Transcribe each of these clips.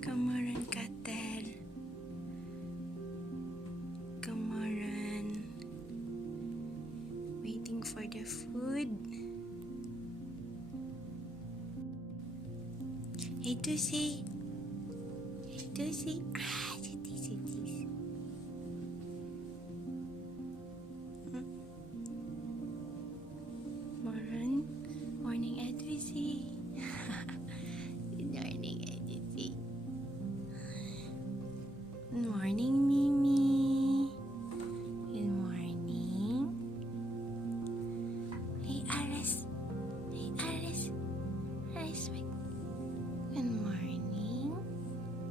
Kamaran katel. Kamaran. Waiting for the food. Hey Tusi. Hey Tusi. Ah, sitis. Morning, Tusi. Good morning, Tusi. Good morning, Mimi. Good morning. Hey, Aris. Aris, wait. Good morning.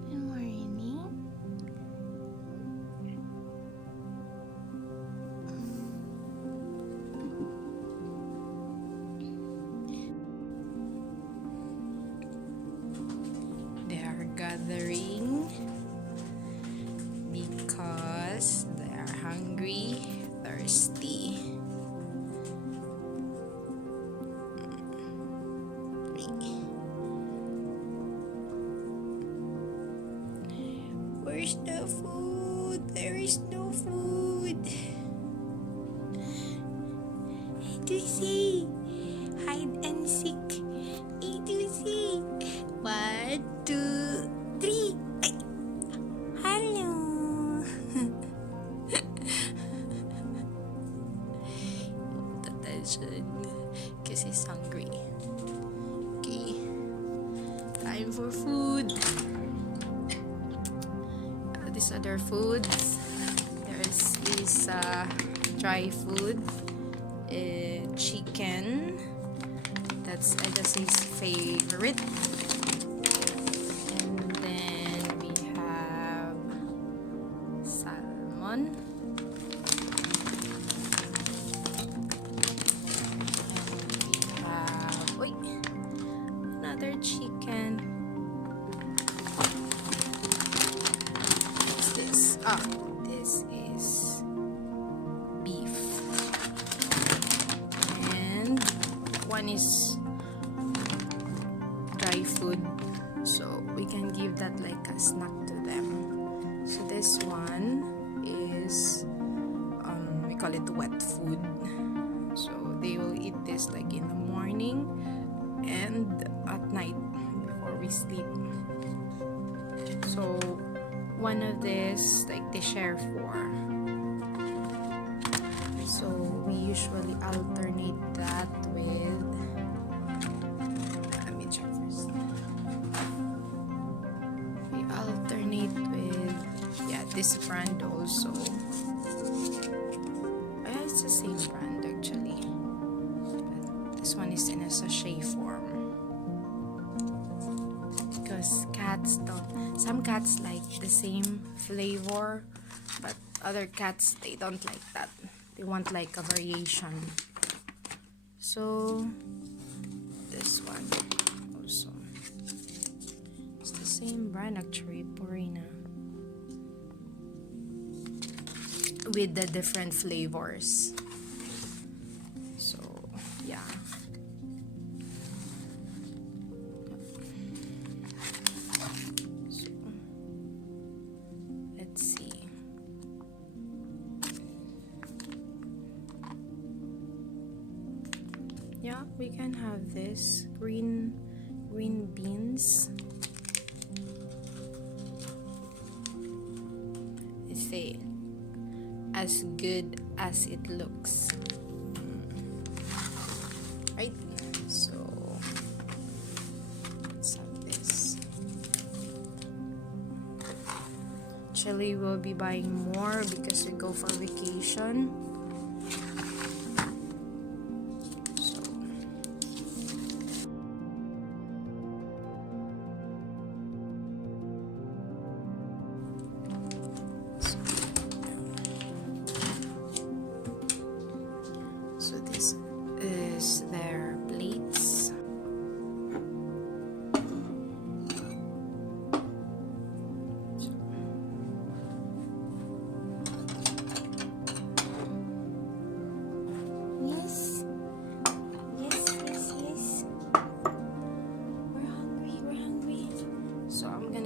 Good morning. They are gathering because they are hungry, thirsty. Where's the food? There is no food. Hey, Tusi. Hide and seek. Hey, Tusi. 1, 2, 3. Ay. Hello. Attention. Because he's hungry. Okay. Time for food. These other foods. There's this dry food. Chicken. That's his favorite. And then we have salmon. And we have another chicken. What's this? This is beef. And one is dry food, so we can give that like a snack to them. So this one is we call it wet food, so they will eat this like in the morning and at night before we sleep. So one of this like they share 4, so we usually alternate that with, let me check first. We alternate with, this brand also. It's the same brand actually, but this one is in a sachet form. Because some cats like the same flavor, but other cats, they don't like that. They want like a variation. So this one also, it's the same brand actually, Purina, with the different flavors. So yeah. So let's see. Yeah, we can have this green beans. It's as good as it looks, right? So let's have this. Actually, we'll be buying more because we go for vacation. So this is their plates.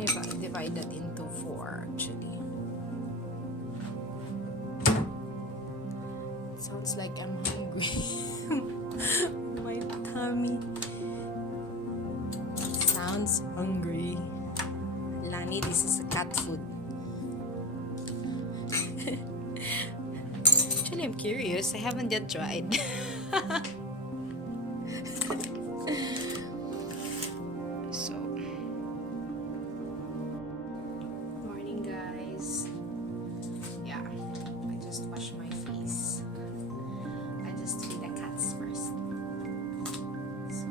divide that into 4 actually. It sounds like I'm hungry. My tummy sounds hungry. Lani, this is a cat food. Actually, I'm curious. I haven't yet tried. So, morning guys. Yeah, I just washed my face. I just feed the cats first. So,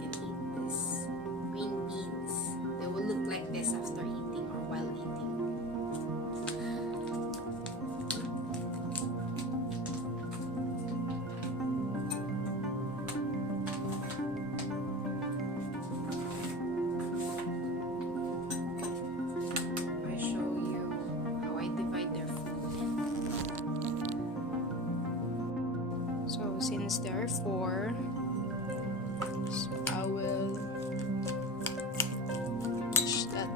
we can eat this green beans. They will look like this after eating or while eating. So since there are 4, so I will push that.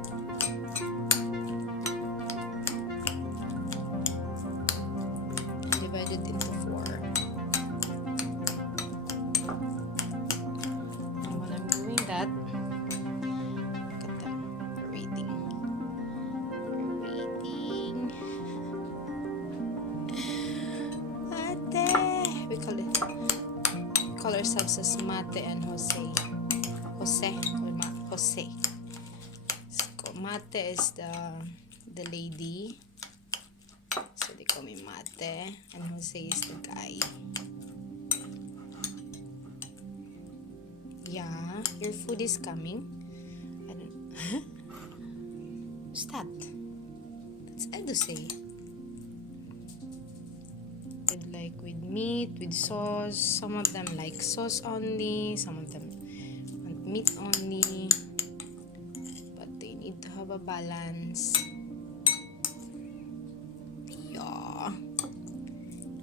Divide it into 4. And when I'm doing that, look at them. They're waiting. They're waiting. Ate! We call ourselves as Mate and Jose. Jose. So Mate is the lady. So they call me Mate, and Jose is the guy. Yeah, your food is coming. I don't. Who's that? That's Eduse. With meat, with sauce. Some of them like sauce only, some of them want meat only, but they need to have a balance.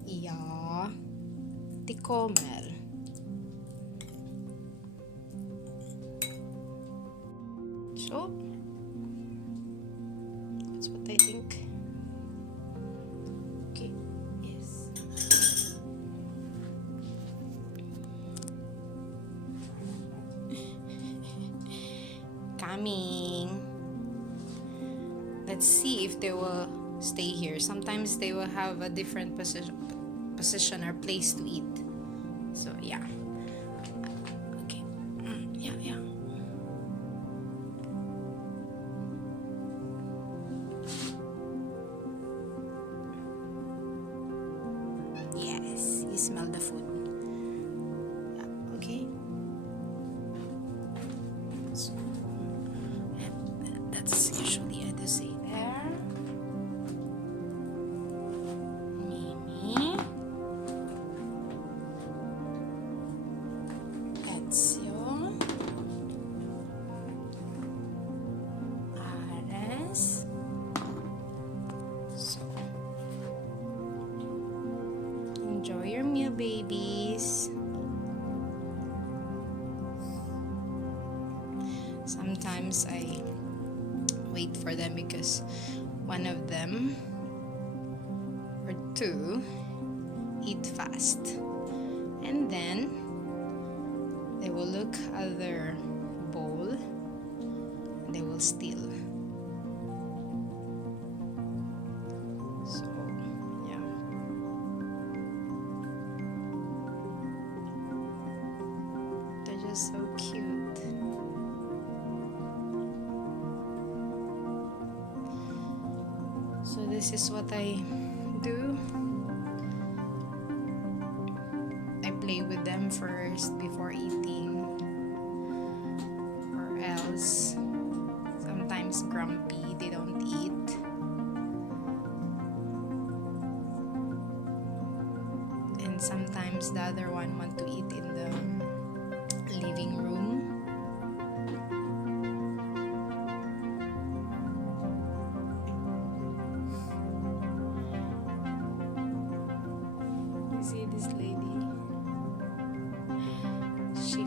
Ja, de kommer. So that's what I think. Okay. Coming. Let's see if they will stay here. Sometimes they will have a different position or place to eat. So yeah. Okay. Yeah. Yes, you smell the food. Yeah. Okay. So that's usually I do say there. Mimi. Ezio. Ares. So enjoy your meal, babies. Sometimes I wait for them because one of them or 2 eat fast, and then they will look at their bowl and they will steal. So yeah, they're just so cute. So this is what I do. I play with them first before eating, or else sometimes grumpy, they don't eat. And sometimes the other one want to eat in the living room. See this lady, she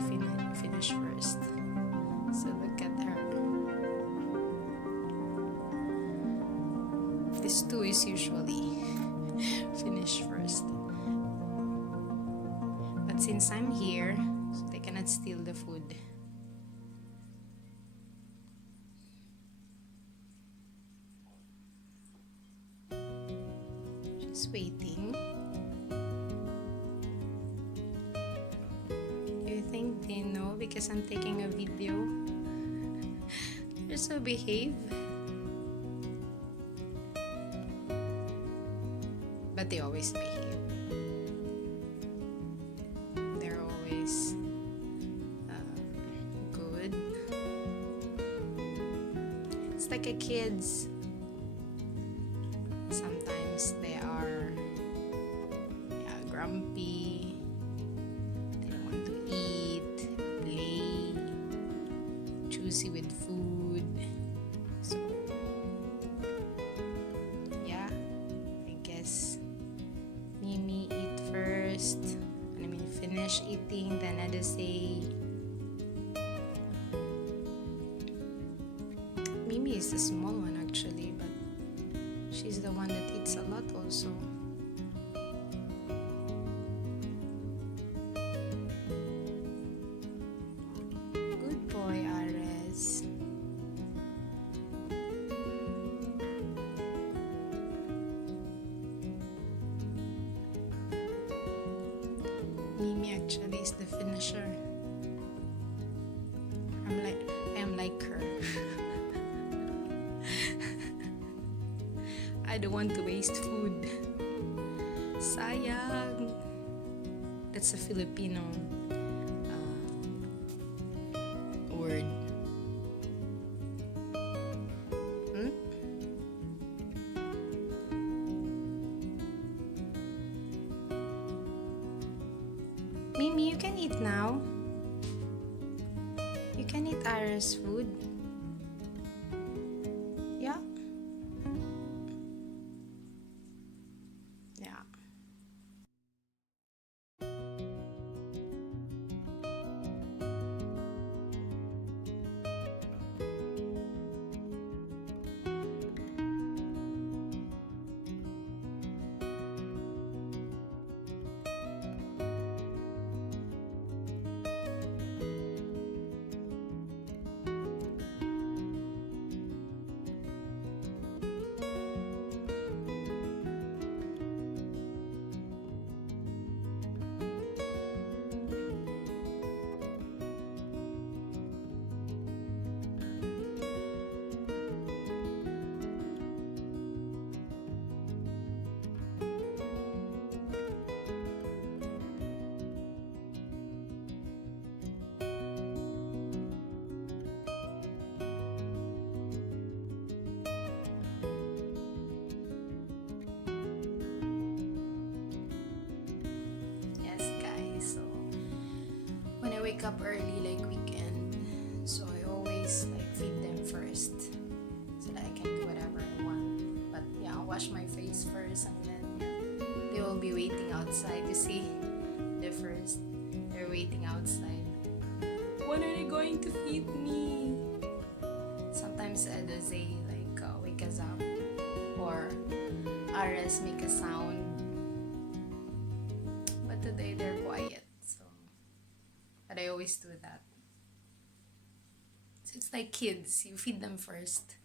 finished first, so look at her. These two is usually finish first. But since I'm here, so they cannot steal the food. Just waiting. Do you think they know because I'm taking a video? They're so behave. But they always behave. They're always good. It's like a kids. Sometimes they are grumpy. They don't want to eat, play, choosy with food. So yeah, I guess Mimi eat first. I mean, finish eating, then I just say Mimi is the small one actually, but she's the one that eats a lot also. Good boy, Ares. Mimi actually is the finisher. I am like her. I don't want to waste food. Sayang. That's a Filipino word. Mimi, you can eat now. You can eat Ara's food. Yeah? Yeah. Wake up early like weekend, so I always like feed them first so that I can do whatever I want. But yeah, I'll wash my face first and then they will be waiting outside. You see, they're waiting outside. When are they going to feed me? Sometimes Edo say like wake us up, or Ares make a sound, but today they're quiet. But I always do that. So it's like kids, you feed them first.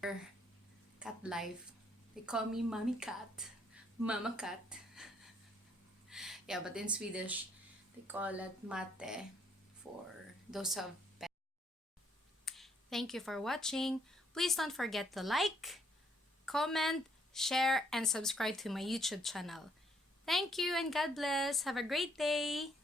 Cat life. They call me mamacat, mamacat. Yeah, but in Swedish, they call it mate for those who have pets. Thank you for watching. Please don't forget to like, comment, share, and subscribe to my YouTube channel. Thank you and God bless. Have a great day.